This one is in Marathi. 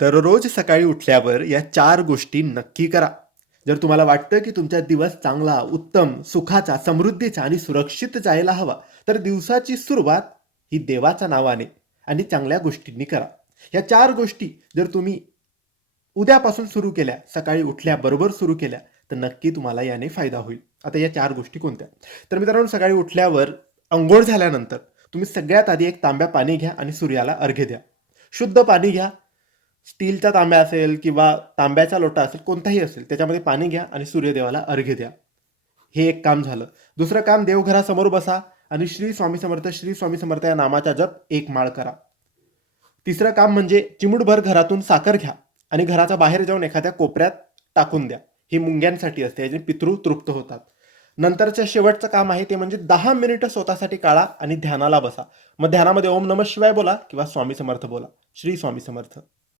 दररोज सकाळी उठल्यावर या 4 गोष्टी नक्की करा. जर तुम्हाला वाटतं की तुमचा दिवस चांगला, उत्तम, सुखाचा, समृद्धीचा आणि सुरक्षित जायला हवा, तर दिवसाची सुरुवात ही देवाच्या नावाने आणि चांगल्या गोष्टींनी करा. या 4 गोष्टी जर तुम्ही उद्यापासून सुरू केल्या, सकाळी उठल्याबरोबर सुरू केल्या, तर नक्की तुम्हाला याने फायदा होईल. आता या 4 गोष्टी कोणत्या? तर मित्रांनो, सकाळी उठल्यावर अंघोळ झाल्यानंतर तुम्ही सगळ्यात आधी एक तांब्या पाणी घ्या आणि सूर्याला अर्घ्य द्या. शुद्ध पाणी घ्या. स्टीलचा तांब्या असेल किंवा तांब्याचा लोटा असेल, कोणताही असेल, त्याच्यामध्ये पाणी घ्या आणि सूर्यदेवाला अर्घ्य द्या. हे एक काम झालं. दुसरं काम, देवघरासमोर बसा आणि श्री स्वामी समर्थ, श्री स्वामी समर्थ या नामाचा जप 1 माळ करा. तिसरं काम म्हणजे चिमूटभर घरातून साखर घ्या आणि घराच्या बाहेर जाऊन एखाद्या कोपऱ्यात टाकून द्या. ही मुंग्यांसाठी असते, याने पितृ तृप्त होतात. नंतरचं शेवटचं काम आहे ते म्हणजे 10 मिनिटं स्वतःसाठी काढा आणि ध्यानाला बसा. मग ध्यानामध्ये ओम नमः शिवाय बोला किंवा स्वामी समर्थ बोला. श्री स्वामी समर्थ.